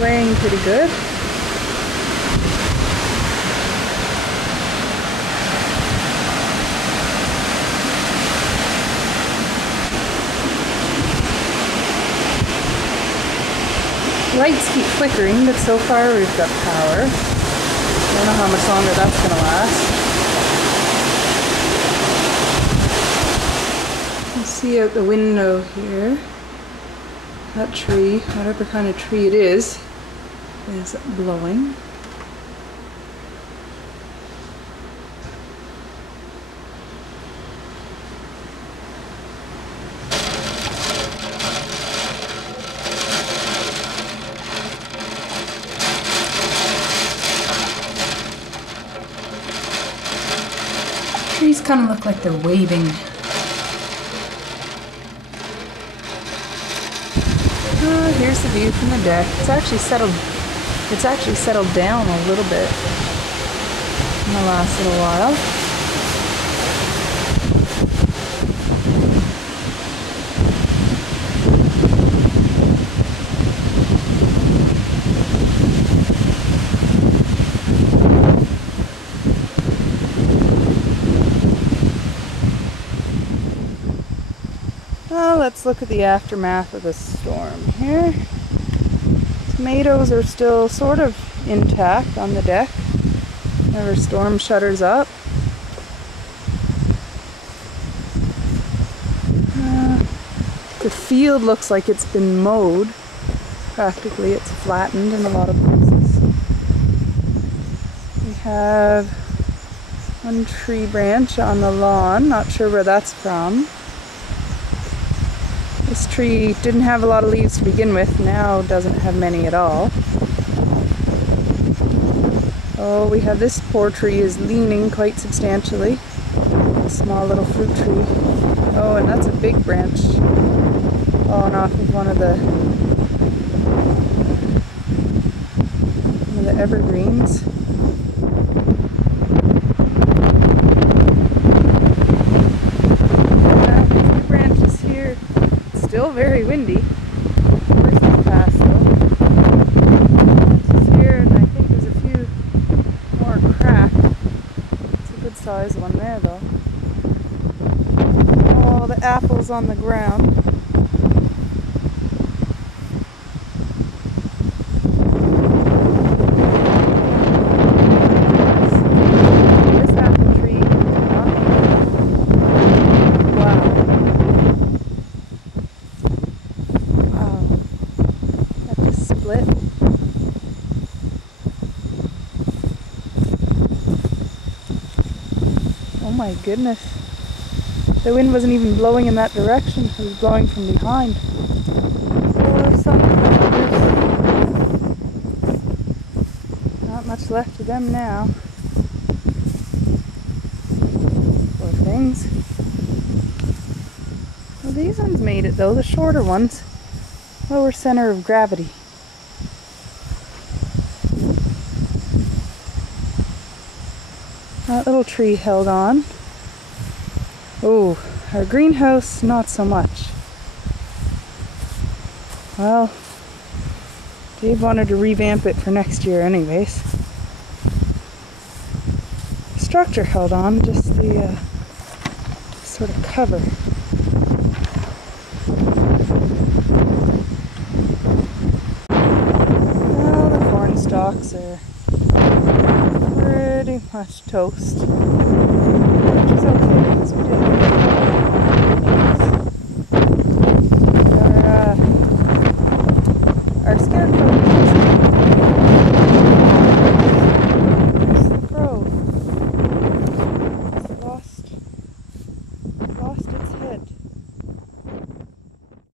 swaying pretty good. Lights keep flickering, but so far we've got power. I don't know how much longer that's going to last. You can see out the window here, that tree, whatever kind of tree it is blowing. Trees kind of look like they're waving. Oh, here's the view from the deck. It's actually settled down a little bit in the last little while. Let's look at the aftermath of the storm here. Tomatoes are still sort of intact on the deck. Never storm shutters up. The field looks like it's been mowed. Practically it's flattened in a lot of places. We have one tree branch on the lawn, not sure where that's from. This tree didn't have a lot of leaves to begin with, now doesn't have many at all. Oh, we have this poor tree is leaning quite substantially. A small little fruit tree. Oh, and that's a big branch falling off of one of the evergreens. Still very windy. First one passed though. This is here, and I think there's a few more cracked. It's a good size one there though. Oh, the apples on the ground. This apple tree did not make it. Wow. Split. Oh my goodness. The wind wasn't even blowing in that direction. It was blowing from behind. Poor sunflowers. Not much left of them now. Poor things. Well, these ones made it though, the shorter ones. Lower center of gravity. That little tree held on. Oh, our greenhouse, not so much. Well, Dave wanted to revamp it for next year anyways. The structure held on, just the sort of cover. Well, the corn stalks are pretty much toast.